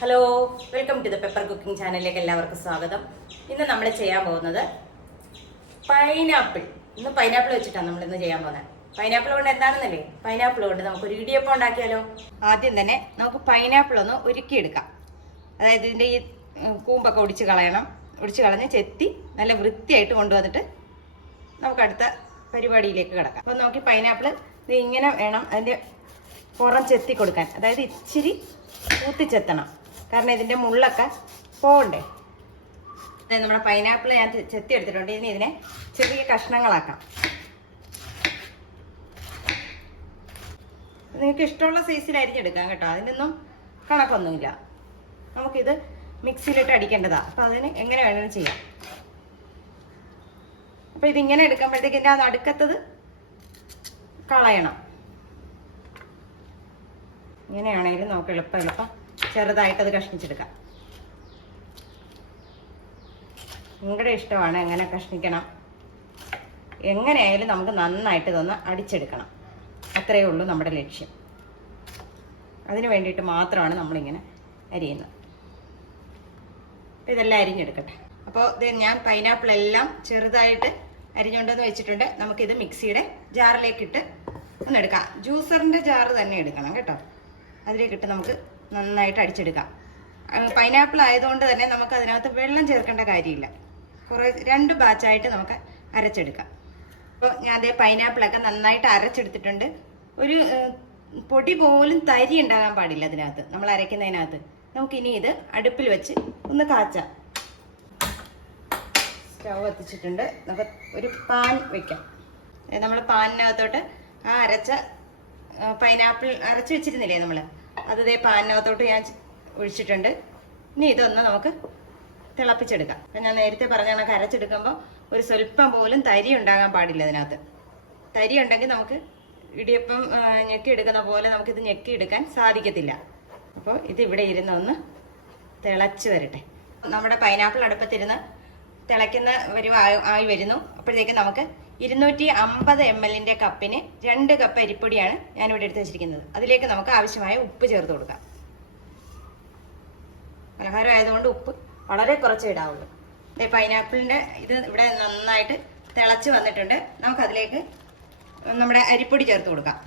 Hello, welcome to the pepper cooking ചാനലിലേക്ക് എല്ലാവർക്കും സ്വാഗതം. ഇന്ന് നമ്മൾ ചെയ്യാൻ പോകുന്നത് പൈനാപ്പിൾ. ഇന്ന് പൈനാപ്പിൾ വെച്ചിട്ടാണ് നമ്മൾ ഇന്ന് ചെയ്യാൻ പോകുന്നത്. പൈനാപ്പിൾ കൊണ്ട് എന്താണെന്നല്ലേ, പൈനാപ്പിൾ കൊണ്ട് നമുക്കൊരു ഇടിയപ്പം ഉണ്ടാക്കിയാലോ. ആദ്യം തന്നെ നമുക്ക് പൈനാപ്പിൾ ഒന്ന് ഒരുക്കിയെടുക്കാം. അതായത് ഇതിൻ്റെ ഈ കൂമ്പൊക്കെ ഒടിച്ച് കളയണം. ഒടിച്ച് കളഞ്ഞ് ചെത്തി നല്ല വൃത്തിയായിട്ട് കൊണ്ടുവന്നിട്ട് നമുക്ക് അടുത്ത പരിപാടിയിലേക്ക് കിടക്കാം. അപ്പോൾ നമുക്ക് പൈനാപ്പിൾ ഇത് ഇങ്ങനെ വേണം അതിൻ്റെ പുറം ചെത്തി കൊടുക്കാൻ. അതായത് ഇച്ചിരി കൂത്തിച്ചെത്തണം, കാരണം ഇതിൻ്റെ മുള്ളൊക്കെ പോകണ്ടേ. അതായത് നമ്മുടെ പൈനാപ്പിൾ ഞാൻ ചെത്തി എടുത്തിട്ടുണ്ട്. ഇനി ഇതിനെ ചെറിയ കഷ്ണങ്ങളാക്കാം. നിങ്ങൾക്ക് ഇഷ്ടമുള്ള സൈസിൽ അരിഞ്ഞെടുക്കാം കേട്ടോ, അതിനൊന്നും കണക്കൊന്നുമില്ല. നമുക്കിത് മിക്സിയിലിട്ട് അടിക്കേണ്ടതാണ്. അപ്പം അതിന് എങ്ങനെ വേണമെങ്കിലും ചെയ്യാം. അപ്പം ഇതിങ്ങനെ എടുക്കുമ്പോഴത്തേക്ക് ഇതിൻ്റെ ആ നടുക്കത്തത് കളയണം. ഇങ്ങനെയാണെങ്കിലും നമുക്ക് എളുപ്പം ചെറുതായിട്ടത് കഷ്ണിച്ചെടുക്കാം. നിങ്ങളുടെ ഇഷ്ടമാണ് എങ്ങനെ കഷ്ണിക്കണം. എങ്ങനെയായാലും നമുക്ക് നന്നായിട്ട് ഇതൊന്ന് അടിച്ചെടുക്കണം. അത്രയേ ഉള്ളൂ നമ്മുടെ ലക്ഷ്യം. അതിന് വേണ്ടിയിട്ട് മാത്രമാണ് നമ്മളിങ്ങനെ അരിയുന്നത്. ഇതെല്ലാം അരിഞ്ഞെടുക്കട്ടെ. അപ്പോൾ ഇത് ഞാൻ പൈനാപ്പിൾ എല്ലാം ചെറുതായിട്ട് അരിഞ്ഞുകൊണ്ടെന്ന് വെച്ചിട്ടുണ്ട്. നമുക്കിത് മിക്സിയുടെ ജാറിലേക്കിട്ട് ഒന്നെടുക്കാം. ജ്യൂസറിൻ്റെ ജാറ് തന്നെ എടുക്കണം കേട്ടോ. അതിലേക്കിട്ട് നമുക്ക് നന്നായിട്ട് അടിച്ചെടുക്കാം. പൈനാപ്പിൾ ആയതുകൊണ്ട് തന്നെ നമുക്ക് അതിനകത്ത് വെള്ളം ചേർക്കേണ്ട കാര്യമില്ല. രണ്ട് ബാച്ചായിട്ട് നമുക്ക് അരച്ചെടുക്കാം. അപ്പോൾ ഞാൻ അതേ പൈനാപ്പിളൊക്കെ നന്നായിട്ട് അരച്ചെടുത്തിട്ടുണ്ട്. ഒരു പൊടി പോലും തരി ഉണ്ടാകാൻ പാടില്ല അതിനകത്ത്, നമ്മൾ അരയ്ക്കുന്നതിനകത്ത്. നമുക്കിനി ഇത് അടുപ്പിൽ വെച്ച് ഒന്ന് കാച്ചാം. സ്റ്റൗ കത്തിച്ചിട്ടുണ്ട്. നമുക്ക് ഒരു പാൻ വെക്കാം. നമ്മൾ പാനിനകത്തോട്ട് ആ അരച്ച പൈനാപ്പിൾ അരച്ച് വെച്ചിരുന്നില്ലേ നമ്മൾ, അത് ഇതേ പാനിനകത്തോട്ട് ഞാൻ ഒഴിച്ചിട്ടുണ്ട്. ഇനി ഇതൊന്ന് നമുക്ക് തിളപ്പിച്ചെടുക്കാം. അപ്പം ഞാൻ നേരത്തെ പറഞ്ഞ കണക്ക് അരച്ചെടുക്കുമ്പോൾ ഒരു സ്വല്പം പോലും തരി ഉണ്ടാകാൻ പാടില്ല അതിനകത്ത്. തരി ഉണ്ടെങ്കിൽ നമുക്ക് ഇടിയപ്പം ഞെക്കിയെടുക്കുന്ന പോലെ നമുക്കിത് ഞെക്കിയെടുക്കാൻ സാധിക്കത്തില്ല. അപ്പോൾ ഇതിവിടെ ഇരുന്നൊന്ന് തിളച്ച് വരട്ടെ. നമ്മുടെ പൈനാപ്പിൾ അടുപ്പത്തിരുന്ന് തിളയ്ക്കുന്ന ആയി വരുന്നു. അപ്പോഴത്തേക്ക് നമുക്ക് 250 ml കപ്പിന് 2 കപ്പ് അരിപ്പൊടിയാണ് ഞാനിവിടെ എടുത്ത് വെച്ചിരിക്കുന്നത്. അതിലേക്ക് നമുക്ക് ആവശ്യമായ ഉപ്പ് ചേർത്ത് കൊടുക്കാം. പലഹാരം ആയതുകൊണ്ട് ഉപ്പ് വളരെ കുറച്ചേ ഇടാവുള്ളൂ. പൈനാപ്പിളിൻ്റെ ഇത് ഇവിടെ നന്നായിട്ട് തിളച്ച് വന്നിട്ടുണ്ട്. നമുക്കതിലേക്ക് നമ്മുടെ അരിപ്പൊടി ചേർത്ത് കൊടുക്കാം.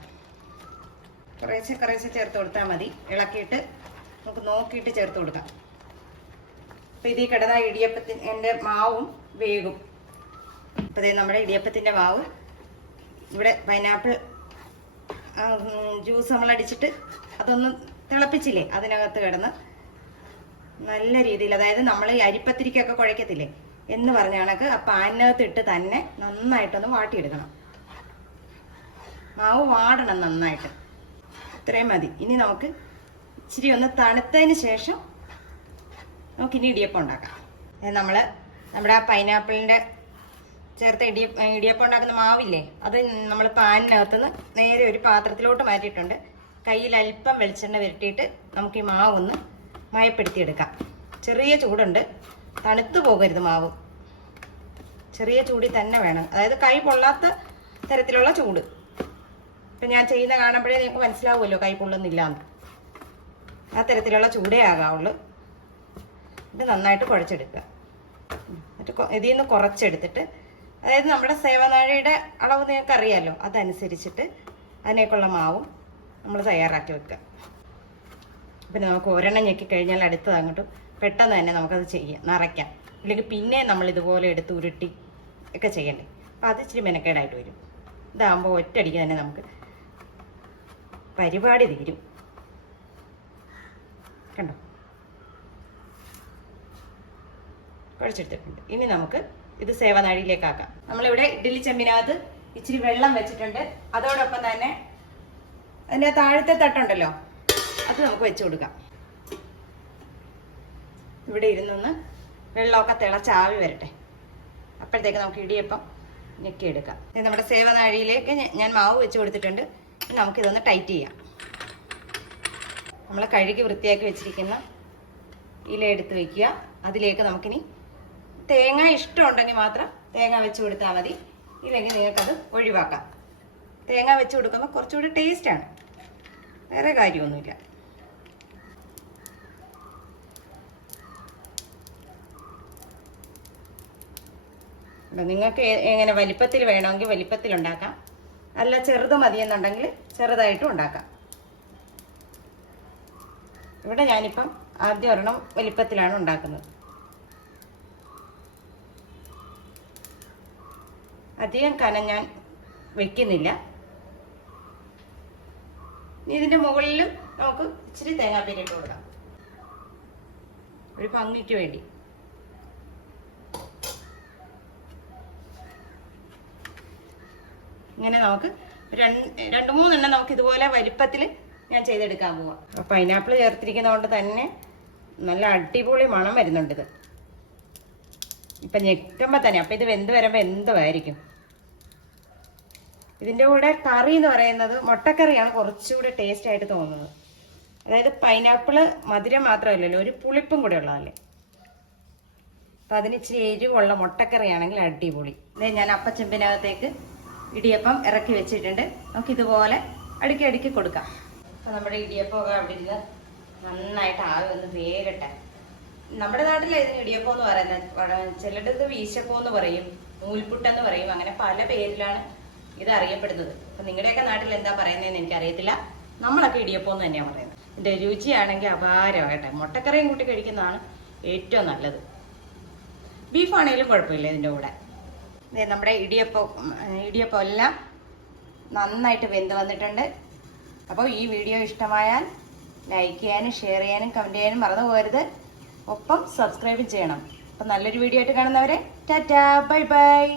കുറേശ്ശെ ചേർത്ത് കൊടുത്താൽ മതി. ഇളക്കിയിട്ട് നമുക്ക് നോക്കിയിട്ട് ചേർത്ത് കൊടുക്കാം. അപ്പോൾ ഇതിൽ കിടന്ന ഇടിയപ്പത്തിൻ്റെ മാവും വേകും. അപ്പോൾ ഇതേ നമ്മുടെ ഇടിയപ്പത്തിൻ്റെ മാവ് ഇവിടെ പൈനാപ്പിൾ ജ്യൂസ് നമ്മൾ അടിച്ചിട്ട് അതൊന്ന് തിളപ്പിച്ചില്ലേ, അതിനകത്ത് കിടന്ന് നല്ല രീതിയിൽ, അതായത് നമ്മൾ ഈ അരിപ്പത്തിരിക്കൊക്കെ കുഴക്കത്തില്ലേ എന്ന് പറഞ്ഞ കണക്ക് ആ പാനിനകത്ത് ഇട്ട് തന്നെ നന്നായിട്ടൊന്ന് വാട്ടിയെടുക്കണം. മാവ് വാടണം നന്നായിട്ട്. ഇത്രയും മതി. ഇനി നമുക്ക് ഇച്ചിരി ഒന്ന് തണുത്തതിന് ശേഷം നമുക്കിനി ഇടിയപ്പം ഉണ്ടാക്കാം. നമ്മുടെ ആ പൈനാപ്പിളിൻ്റെ ചേർത്ത് ഇടിയപ്പം ഉണ്ടാക്കുന്ന മാവില്ലേ, അത് നമ്മൾ പാനിനകത്തുനിന്ന് നേരെ ഒരു പാത്രത്തിലോട്ട് മാറ്റിയിട്ടുണ്ട്. കയ്യിൽ അല്പം വെളിച്ചെണ്ണ പുരട്ടിയിട്ട് നമുക്ക് ഈ മാവൊന്ന് മയപ്പെടുത്തിയെടുക്കാം. ചെറിയ ചൂടുണ്ട്, തണുത്തു പോകരുത് മാവ്. ചെറിയ ചൂടിൽ തന്നെ വേണം, അതായത് കൈ പൊള്ളാത്ത തരത്തിലുള്ള ചൂട്. ഇപ്പം ഞാൻ ചെയ്യുന്ന കാണുമ്പോഴേ നിങ്ങൾക്ക് മനസ്സിലാവുമല്ലോ കൈ പൊള്ളുന്നില്ലാന്ന്. ആ തരത്തിലുള്ള ചൂടേ ആകാവുള്ളൂ. ഇത് നന്നായിട്ട് കുഴച്ചെടുക്കുക. എന്നിട്ട് ഇതിൽ നിന്ന് കുറച്ചെടുത്തിട്ട്, അതായത് നമ്മുടെ സേവനാഴിയുടെ അളവ് നിങ്ങൾക്ക് അറിയാമല്ലോ, അതനുസരിച്ചിട്ട് അതിനേക്കുള്ള മാവും നമ്മൾ തയ്യാറാക്കി വെക്കുക. പിന്നെ നമുക്ക് ഒരെണ്ണം ഞെക്കി കഴിഞ്ഞാൽ അടുത്തത് അങ്ങോട്ട് പെട്ടെന്ന് തന്നെ നമുക്കത് ചെയ്യാം, നിറയ്ക്കാം. ഇല്ലെങ്കിൽ പിന്നെ നമ്മൾ ഇതുപോലെ എടുത്ത് ഉരുട്ടി ഒക്കെ ചെയ്യണ്ടേ. അപ്പം അത് ഇച്ചിരി മെനക്കേടായിട്ട് വരും. ഇതാകുമ്പോൾ ഒറ്റയടിക്ക് തന്നെ നമുക്ക് പരിപാടി തീരും. കണ്ടോ, കുഴച്ചെടുത്തിട്ടുണ്ട്. ഇനി നമുക്ക് ഇത് സേവനാഴിയിലേക്കാക്കാം. നമ്മളിവിടെ ഇഡ്ഡലി ചെമ്പിനകത്ത് ഇച്ചിരി വെള്ളം വെച്ചിട്ടുണ്ട്. അതോടൊപ്പം തന്നെ അതിൻ്റെ താഴത്തെ തട്ടുണ്ടല്ലോ, അത് നമുക്ക് വെച്ച് കൊടുക്കാം. ഇവിടെ ഇരുന്നൊന്ന് വെള്ളമൊക്കെ തിളച്ചാവി വരട്ടെ. അപ്പോഴത്തേക്ക് നമുക്ക് ഇടിയപ്പം ഞെക്കിയെടുക്കാം. നമ്മുടെ സേവനാഴിയിലേക്ക് ഞാൻ മാവ് വെച്ച് കൊടുത്തിട്ടുണ്ട്. നമുക്കിതൊന്ന് ടൈറ്റ് ചെയ്യാം. നമ്മൾ കഴുകി വൃത്തിയാക്കി വെച്ചിരിക്കുന്ന ഇല എടുത്ത് വയ്ക്കുക. അതിലേക്ക് നമുക്കിനി തേങ്ങ ഇഷ്ടമുണ്ടെങ്കിൽ മാത്രം തേങ്ങ വെച്ച് കൊടുത്താൽ മതി. ഇല്ലെങ്കിൽ നിങ്ങൾക്കത് ഒഴിവാക്കാം. തേങ്ങ വെച്ച് കൊടുക്കുമ്പോൾ കുറച്ചുകൂടി ടേസ്റ്റാണ്, വേറെ കാര്യമൊന്നുമില്ല. നിങ്ങൾക്ക് എങ്ങനെ വലിപ്പത്തിൽ വേണമെങ്കിൽ വലിപ്പത്തിൽ ഉണ്ടാക്കാം, അല്ല ചെറുത് മതിയെന്നുണ്ടെങ്കിൽ ചെറുതായിട്ടും ഉണ്ടാക്കാം. ഇവിടെ ഞാനിപ്പം ആദ്യം ഒരെണ്ണം വലിപ്പത്തിലാണ് ഉണ്ടാക്കുന്നത്. അധികം കനം ഞാൻ വെക്കുന്നില്ല. ഇതിൻ്റെ മുകളിൽ നമുക്ക് ഇച്ചിരി തേങ്ങാപ്പീര ഇട്ട് കൊടുക്കാം, ഒരു ഭംഗിക്ക് വേണ്ടി. ഇങ്ങനെ നമുക്ക് രണ്ട് മൂന്നെണ്ണം നമുക്ക് ഇതുപോലെ വലിപ്പത്തിൽ ഞാൻ ചെയ്തെടുക്കാൻ പോവാം. പൈനാപ്പിൾ ചേർത്തിരിക്കുന്നതുകൊണ്ട് തന്നെ നല്ല അടിപൊളി മണം വരുന്നുണ്ട് ഇത് ഇപ്പം ഞെക്കുമ്പോൾ തന്നെ. അപ്പം ഇത് വെന്ത് വരുമ്പോൾ എന്തുമായിരിക്കും. ഇതിൻ്റെ കൂടെ കറി എന്ന് പറയുന്നത് മുട്ടക്കറിയാണ് കുറച്ചുകൂടി ടേസ്റ്റ് ആയിട്ട് തോന്നുന്നത്. അതായത് പൈനാപ്പിള് മധുരം മാത്രമല്ലല്ലോ, ഒരു പുളിപ്പും കൂടെ ഉള്ളതല്ലേ. അപ്പം അതിന് ഇച്ചിരി എരിവുള്ള മുട്ടക്കറിയാണെങ്കിൽ അടിപൊളി. ഇതേ ഞാൻ അപ്പച്ചെമ്പിനകത്തേക്ക് ഇടിയപ്പം ഇറക്കി വെച്ചിട്ടുണ്ട്. നമുക്ക് ഇതുപോലെ അടുക്കി അടുക്കി കൊടുക്കാം. അപ്പം നമ്മുടെ ഇടിയപ്പമൊക്കെ അവിടെ ഇരുന്ന് നന്നായിട്ട് ആവി ഒന്ന് വേഗട്ടെ. നമ്മുടെ നാട്ടിൽ ഇതിന് ഇടിയപ്പം എന്ന് പറയുന്നത്, ചിലടത്ത് വീശപ്പം എന്ന് പറയും, നൂൽപുട്ടെന്ന് പറയും, അങ്ങനെ പല പേരിലാണ് ഇത് അറിയപ്പെടുന്നത്. അപ്പം നിങ്ങളുടെയൊക്കെ നാട്ടിൽ എന്താ പറയുന്നതെന്ന് എനിക്കറിയത്തില്ല. നമ്മളൊക്കെ ഇടിയപ്പം എന്ന് തന്നെയാണ് പറയുന്നത്. ഇതിൻ്റെ രുചിയാണെങ്കിൽ അപാരമാകട്ടെ. മുട്ടക്കറിയും കൂട്ടി കഴിക്കുന്നതാണ് ഏറ്റവും നല്ലത്. ബീഫാണെങ്കിലും കുഴപ്പമില്ല ഇതിൻ്റെ കൂടെ. നമ്മുടെ ഇടിയപ്പം എല്ലാം നന്നായിട്ട് വെന്ത് വന്നിട്ടുണ്ട്. അപ്പോൾ ഈ വീഡിയോ ഇഷ്ടമായാൽ ലൈക്ക് ചെയ്യാനും ഷെയർ ചെയ്യാനും കമൻറ്റ് ചെയ്യാനും മറന്നു പോകരുത്. ഒപ്പം സബ്സ്ക്രൈബ് ചെയ്യണം. അപ്പം നല്ലൊരു വീഡിയോ ആയിട്ട് കാണുന്നവരെ ടാറ്റാ ബൈ ബൈ.